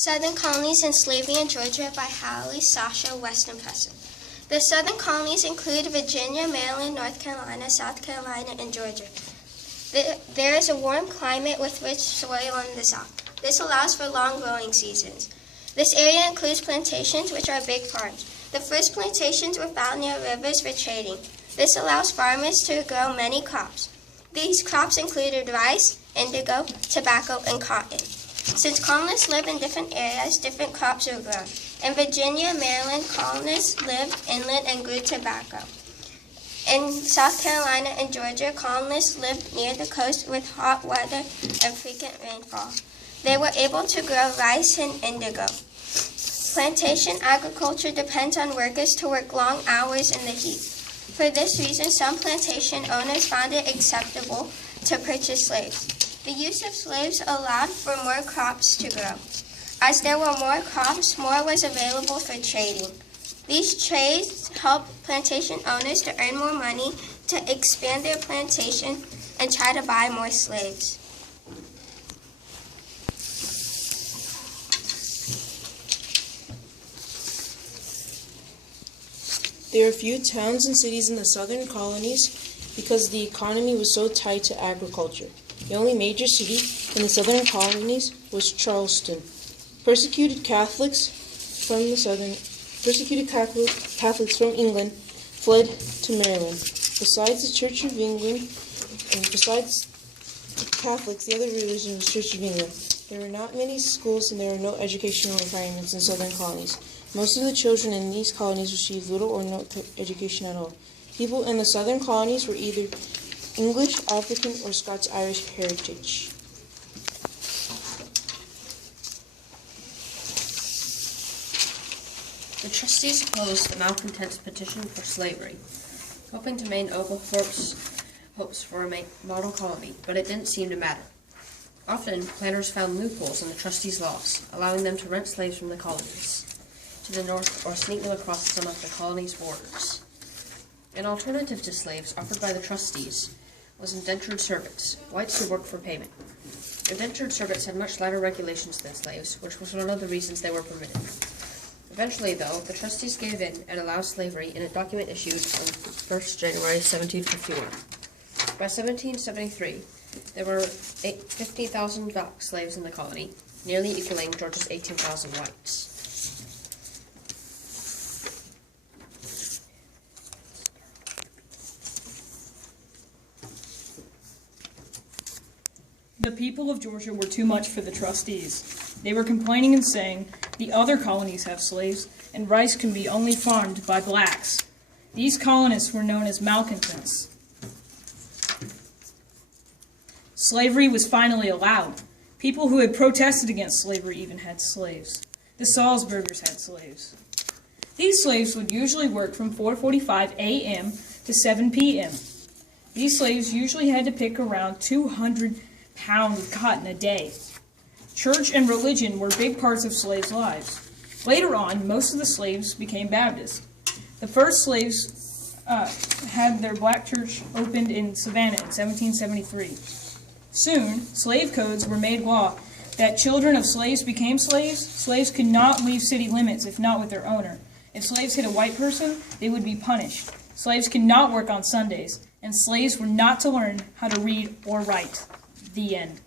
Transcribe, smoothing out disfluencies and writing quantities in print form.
Southern Colonies and Slavery in Georgia by Hallie Sasha, Western Press. The Southern Colonies include Virginia, Maryland, North Carolina, South Carolina, and Georgia. There is a warm climate with rich soil in the south. This allows for long growing seasons. This area includes plantations, which are big farms. The first plantations were found near rivers for trading. This allows farmers to grow many crops. These crops included rice, indigo, tobacco, and cotton. Since colonists live in different areas, different crops were grown. In Virginia and Maryland, colonists lived inland and grew tobacco. In South Carolina and Georgia, colonists lived near the coast with hot weather and frequent rainfall. They were able to grow rice and indigo. Plantation agriculture depends on workers to work long hours in the heat. For this reason, some plantation owners found it acceptable to purchase slaves. The use of slaves allowed for more crops to grow. As there were more crops, more was available for trading. These trades helped plantation owners to earn more money, to expand their plantation, and try to buy more slaves. There are few towns and cities in the southern colonies because the economy was so tied to agriculture. The only major city in the southern colonies was Charleston. Persecuted Catholics from England fled to Maryland. Besides the Church of England, and besides Catholics, the other religion was Church of England. There were not many schools and there were no educational requirements in southern colonies. Most of the children in these colonies received little or no education at all. People in the southern colonies were either English, African, or Scots-Irish heritage. The trustees opposed the malcontents' petition for slavery, hoping to maintain hopes for a model colony, but it didn't seem to matter. Often, planters found loopholes in the trustees' laws, allowing them to rent slaves from the colonies to the north or sneak them across some of the colony's borders. An alternative to slaves offered by the trustees was indentured servants, whites who worked for payment. Indentured servants had much lighter regulations than slaves, which was one of the reasons they were permitted. Eventually, though, the trustees gave in and allowed slavery in a document issued on 1st January 1751. By 1773, there were 50,000 black slaves in the colony, nearly equaling Georgia's 18,000 whites. The people of Georgia were too much for the trustees. They were complaining and saying, the other colonies have slaves, and rice can be only farmed by blacks. These colonists were known as malcontents. Slavery was finally allowed. People who had protested against slavery even had slaves. The Salzburgers had slaves. These slaves would usually work from 4:45 a.m. to 7 p.m. These slaves usually had to pick around 200 pounds of cotton a day. Church and religion were big parts of slaves' lives. Later on, most of the slaves became Baptists. The first slaves had their black church opened in Savannah in 1773. Soon, slave codes were made law that children of slaves became slaves. Slaves could not leave city limits if not with their owner. If slaves hit a white person, they would be punished. Slaves could not work on Sundays, and slaves were not to learn how to read or write. The end.